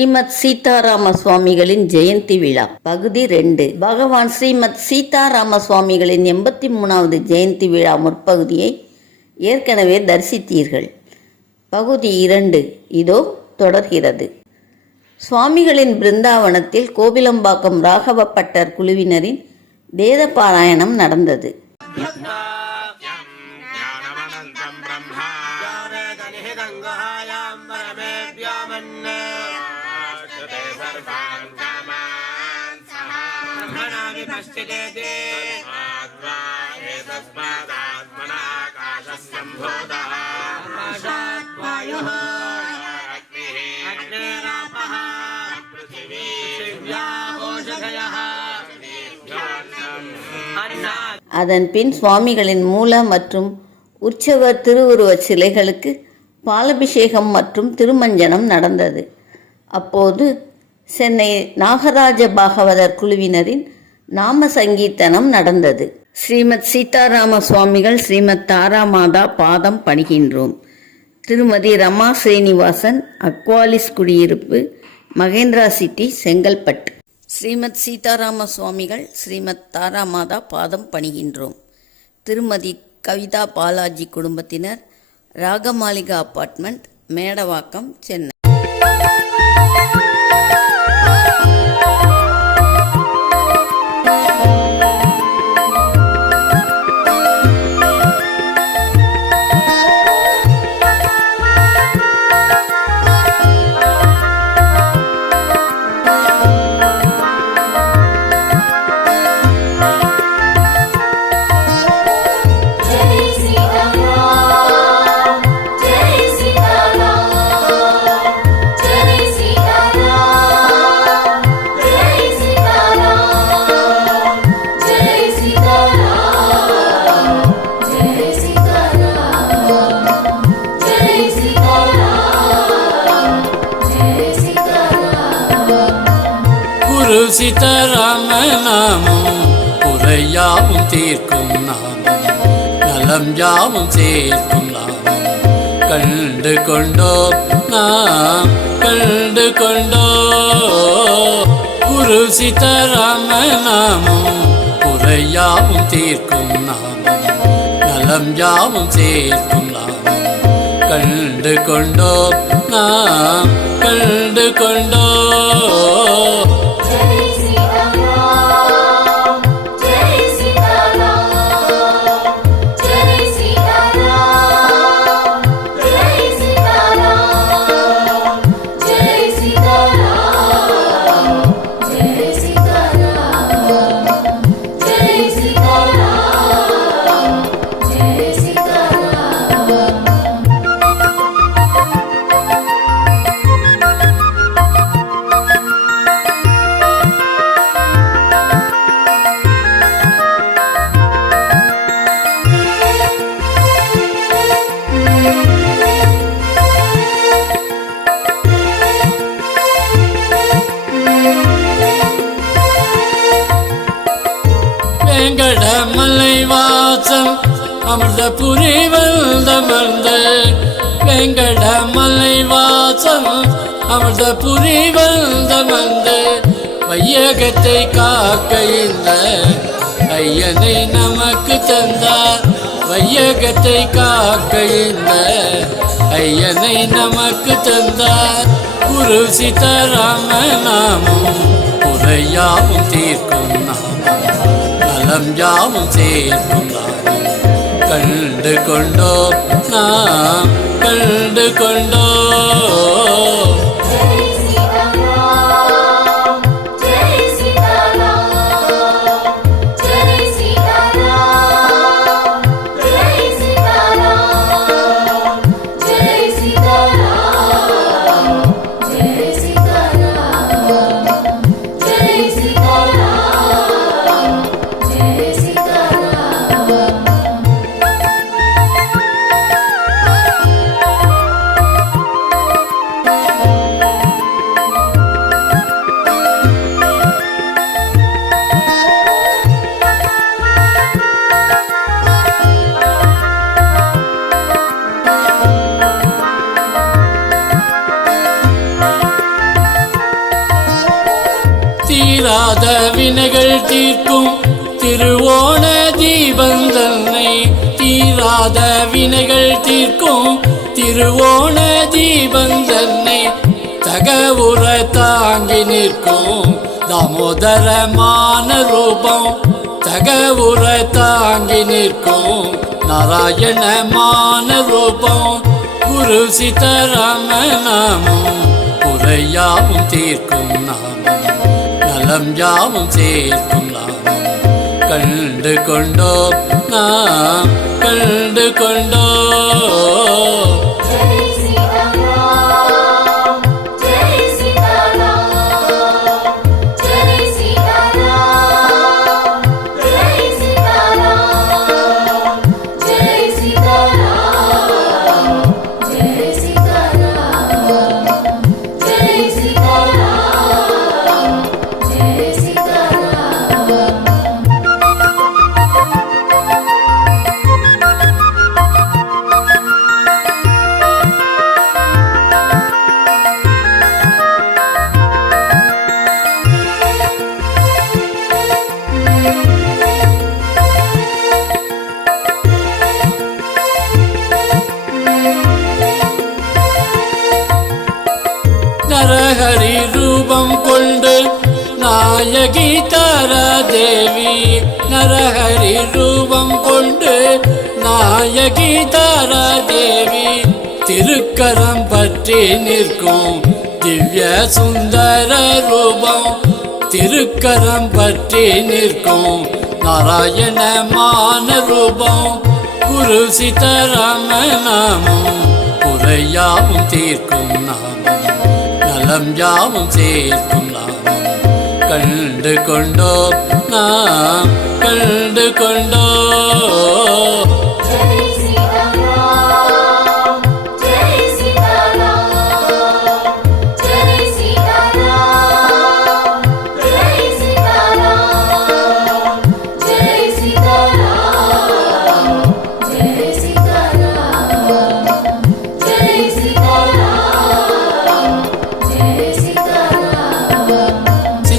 ஸ்ரீமத் சீதாராம சுவாமிகளின் ஜெயந்தி விழா பகுதி 2. பகவான் ஸ்ரீமத் சீதாராம சுவாமிகளின் 83வது ஜெயந்தி விழா முற்பகுதியை ஏற்கனவே தரிசித்தீர்கள். பகுதி 2 இதோ தொடர்கிறது. சுவாமிகளின் பிருந்தாவனத்தில் கோவிலம்பாக்கம் ராகவ பட்டர் குழுவினரின் வேத பாராயணம் நடந்தது. அதன் பின் சுவாமிகளின் மூல மற்றும் உற்சவர் திருவுருவச் சிலைகளுக்கு பாலபிஷேகம் மற்றும் திருமஞ்சனம் நடந்தது. அப்போது சென்னை நாகராஜ பாகவதர் குழுவினரின் நாம சங்கீர்த்தனம் நடந்தது. ஸ்ரீமத் சீதாராம சுவாமிகள் ஸ்ரீமத் தாராமாதா பாதம் பணிகின்றோம். திருமதி ரமா ஸ்ரீனிவாசன், அக்வாலிஸ் குடியிருப்பு, மகேந்திரா சிட்டி, செங்கல்பட்டு. ஸ்ரீமத் சீதாராம சுவாமிகள் ஸ்ரீமத் தாராமாதா பாதம் பணிகின்றோம். திருமதி கவிதா பாலாஜி குடும்பத்தினர், ராகமாளிகா அப்பார்ட்மெண்ட், மேடவாக்கம், சென்னை. சீதாராம நாமம் குறையாவும் தீர்க்கும் நாமம், நலம் யாவும் சேர்க்கும் நாமம் கண்டு கொண்டோ நாம் கண்டு கொண்டோ. குரு சீதாராம நாமம் குறையாவும் தீர்க்கும் நாமம், நலம் யாவும் சேர்க்கும் நாமம் கண்டு கொண்டோ நாம் கண்டு கொண்டோ. வெங்கடமலை வாசம் அமிர்தபுரி வந்தமர்ந்து, வெங்கடமலை வாசம் அமிர்தபுரி வந்தமர்ந்து, வையகத்தை காக்க இந்த ஐயனை நமக்கு தந்தார். வையகத்தை காக்க இந்த ஐயனை நமக்கு தந்தார். குரு சீதாராம நாமம் குறையாவும் தீர்க்கும் நாமம், நலம் யாவும் சேர்க்கும் நாமம் கண்டு கொண்டோ நாம் கண்டு கொண்டோ. தீராத வினைகள் தீர்க்கும் திருவோண தீபந்தன்னை தகவுற தாங்கி நிற்கும் தாமோதரமான ரூபம் தகவுற தாங்கி நிற்கும் நாராயணமான ரூபம் குரு சீதாராம நாமம் குறையாவும் தீர்க்கும் நாமம் நலம் யாவும் சேர்க்கும் நாமம் கண்டு கொண்டோ நாம் கண்டு கொண்டோ நரஹரி ரூபம் கொண்டு நாயகி தாரா தேவி நரஹரி ரூபம் கொண்டு நாயகி தாரா தேவி திருக்கரம் பற்றி நிற்கும் திவ்ய சுந்தர ரூபம் திருக்கரம் பற்றி நிற்கும் நாராயணமான ரூபம் குரு சீதாராம நாமம் குறையாவும் தீர்க்கும் நாமம் நலம் யாவும் சேர்க்கும் நாமம் கண்டு கொண்டோ நாம் கண்டு கொண்டோ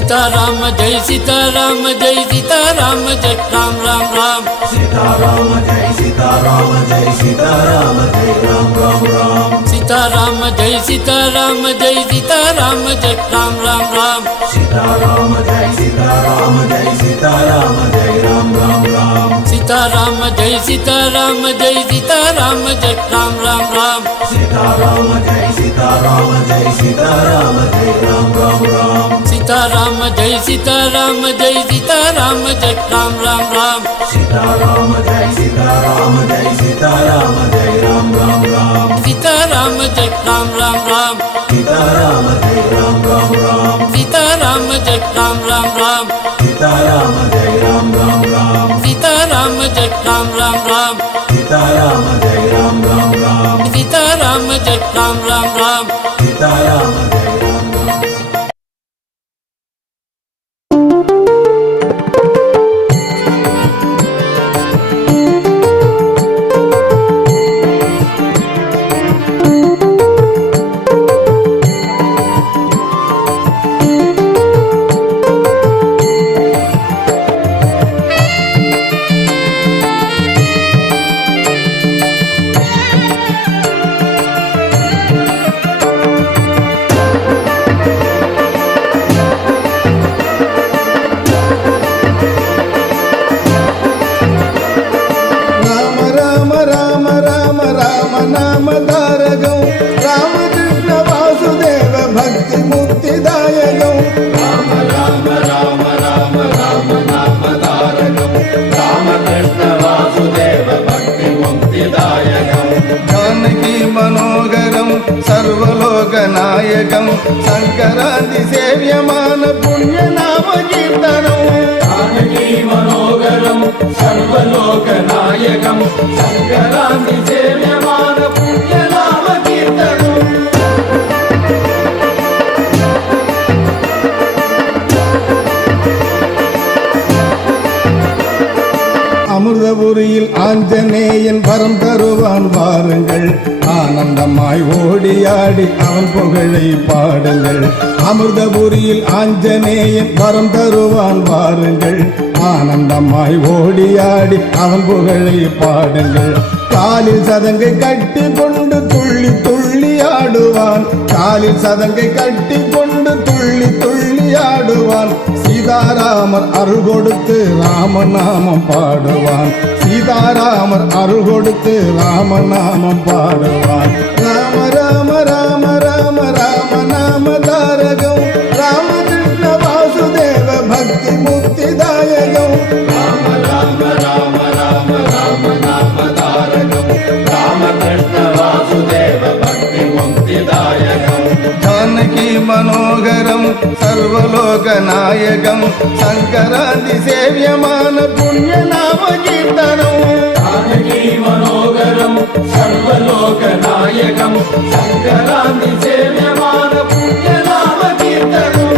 सीताराम जय सीताराम जय सीताराम जय राम राम राम सीताराम जय सीताराम जय सीताराम जय राम राम राम सीताराम जय सीताराम जय सीताराम जय राम राम राम सीताराम जय सीताराम जय सीताराम जय राम राम राम सीताराम जय सीताराम जय सीताराम जय राम राम राम सीताराम जय सीताराम जय सीताराम जय राम राम राम सीताराम जय सीताराम जय सीताराम जय राम राम राम सीताराम जय सीताराम जय सीताराम जय राम राम राम सीताराम जय राम राम राम सीताराम जय राम राम राम सीताराम जय राम राम राम सीताराम जय राम राम राम सीताराम जय राम राम राम सीताराम जय राम राम राम सीताराम जय राम राम राम सीताराम जय राम राम सर्वलोकनायकं संक्रांति सेव्यमान पुण्यनाम कीर्तनं जानकी मनोहरं सर्वलोकनायकं संक्रांति सेव्यमान पुण्यनाम कीर्तनं அமிர்தபுரியில் ஆஞ்சநேயன் வரம் தருவான் வாருங்கள் ஆனந்தமாய் ஓடியாடி அவன் புகழை பாடுங்கள் அமிர்தபுரியில் ஆஞ்சநேயன் வரம் தருவான் வாருங்கள் ஆனந்தமாய் ஓடியாடி அவன் புகழை பாடுங்கள். காலில் சதங்கை கட்டி கொண்டு துள்ளி துள்ளி ஆடுவான். காலில் சதங்கை கட்டி கொண்டு துள்ளி துள்ளி ஆடுவான். சீதாராமர் அருள் கொடுத்து ராமநாமம் பாடுவான். சீதாராமர் அருள் கொடுத்து ராமநாமம் பாடுவான். ராம ராம ராம ராம ராம நாம தாரகம் ராமகிருஷ்ண வாசுதேவ பக்தி முக்திதாயகம். ராம ராம ராம ராம ராம நாம தாரகம் ராமகிருஷ்ண வாசுதேவ பக்தி முக்திதாயகம். ஜானகி மனோகரம் சர்வலோக நாயகம் சங்கராதி சேவியமான புண்ணிய நாம கீர்த்தனம். ஜானகி மனோகரம் சர்வலோக நாயகம் சங்கராதி சேவியமான புண்ணிய நாம கீர்த்தனம்.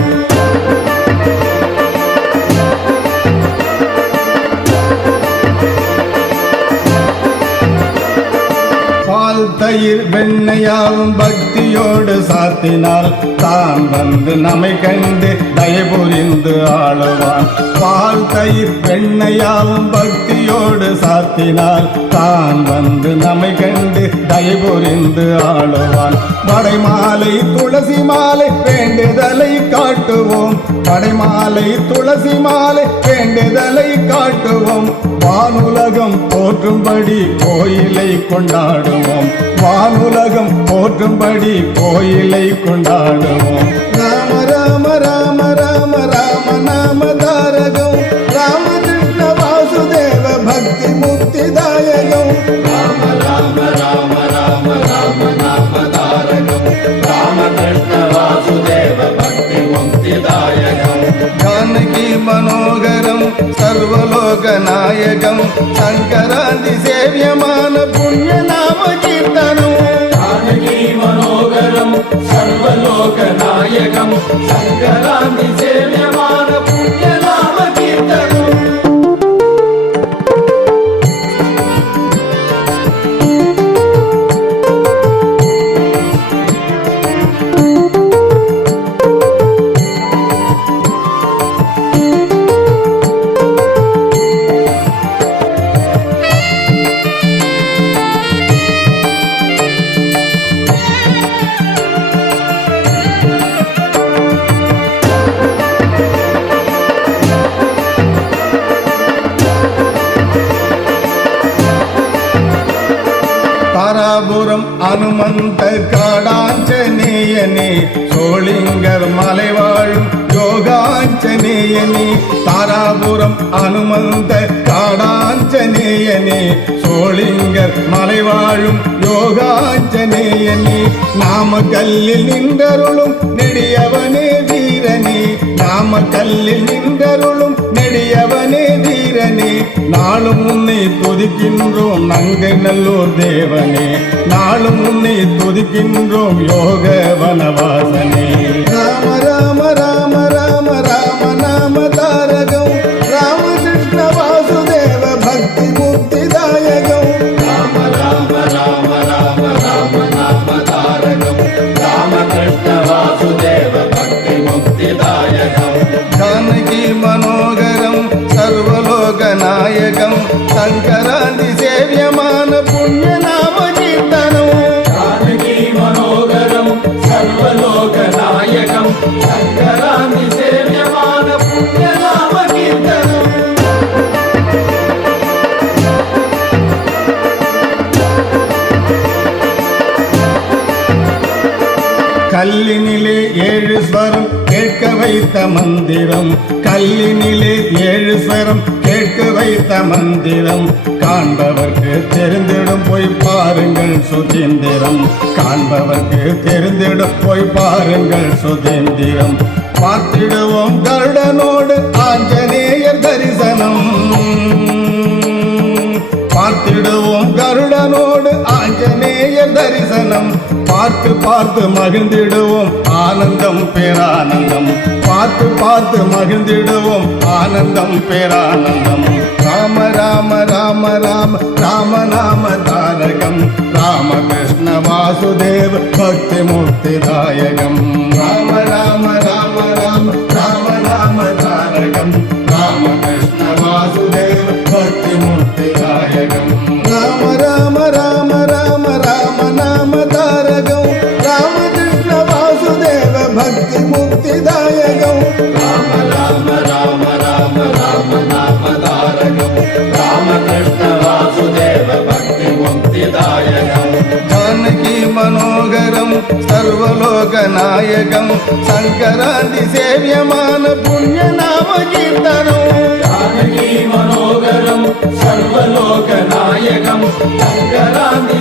பால் தயிர் வெண்ணையாலும் பக்தியோடு சாத்தினால் தான் வந்து நம்மை கண்டு தயபுரிந்து ஆளுவான். பால் தயிர் வெண்ணையாலும் பக்தியோடு சாத்தினால் தான் வந்து நம்மை கண்டு தயபுரிந்து ஆளுவான். படைமாலை துளசி மாலை வேண்டுதலை காட்டுவோம். படைமாலை துளசி மாலை வேண்டுதலை காட்டுவோம். வானுலகம் போற்றும்படி கோயிலை கொண்டாடுவோம். வானுலகம் போற்றும்படி கோயிலை கொண்டாடுவோம். ராம ராம ராம ராம ராம நாம தாரகம் ராமகிருஷ்ண வாசுதேவ பக்தி முக்திதாயகம். ராம ராம ராம ராம ராம நாம தாரகம் ராமகிருஷ்ண வாசுதேவ பக்தி முக்திதாயகம். ஜானகி மனோகரம் சர்வலோக நாயகம் சங்கராதி சேவியமான புண்ணிய நாம கீர்த்தனம். ஜானகி மனோகரம் சர்வலோக நாயகம் சங்கராதி சேவியமான புண்ணிய நாம கீர்த்தனம். தாராபுரம் அனுமந்த காடாஞ்சனேயனே சோளிங்கர் மலை வாழும் யோகாஞ்சனேயனே. தாராபுரம் அனுமந்த காடாஞ்சனேயனே சோளிங்கர் மலை வாழும் யோகாஞ்சனேயனே. நாம கல்லில் நின்றருளும் நெடியவனே வீரனே. நாம கல்லில் நின்றருளும் நெடியவனே வீரனே. நாளும் உன்னை துதிக்கின்றோம் நங்கை நல்லூர் தேவனே. நாளும் உன்னை துதிக்கின்றோம் யோக வனவாசனே. ராம ராம ராம ராம ராம நாம தாரகம் ராமகிருஷ்ண வாசுதேவ பக்தி முக்திதாயகம். ராம ராம ராம ராம ராம நாம தாரகம் ராமகிருஷ்ண வாசுதேவ பக்தி முக்திதாயகம். ஜானகி மனோகரம் சர்வலோக நாயகம் சங்கராதி சேவியமான புண்ணிய நாம கீர்த்தனம். ஜானகி மனோகரம் சர்வலோக நாயகம் சங்கராதி சேவியமான புண்ணிய நாம கீர்த்தனம். கல்லினிலே 7 ஸ்வரம் கேட்க வைத்த மந்திரம். கல்லினிலே 7 ஸ்வரம் கேட்க வைத்த மந்திரம். காண்பவர்க்கு தெரிந்திடும் போய் பாருங்கள் சுதந்திரம். காண்பவர்க்கு தெரிந்திடும் போய் பாருங்கள் சுதந்திரம். பார்த்திடுவோம் கருடனோடு ஆஞ்சநேயர் தரிசனம். பார்த்திடுவோம் கருடனோடு ஆஞ்சநேயர் தரிசனம். பார்த்து பார்த்து மகிழ்ந்திடுவோம் ஆனந்தம் பேரானந்தம். பார்த்து பார்த்து மகிழ்ந்திடுவோம் ஆனந்தம் பேரானந்தம். ராம ராம ராம ராம ராம நாம தாரகம் ராமகிருஷ்ண வாசுதேவ பக்தி முக்திதாயகம். ராம ராம ராம ராம ராம நாம தாரகம் ராமகிருஷ்ண சர்வலோக நாயகம் சங்கராந்தி சேவியமான புண்ணிய நாம கீர்த்தனம் ஜானகி மனோகரம் சர்வலோக நாயகம் சங்கராந்தி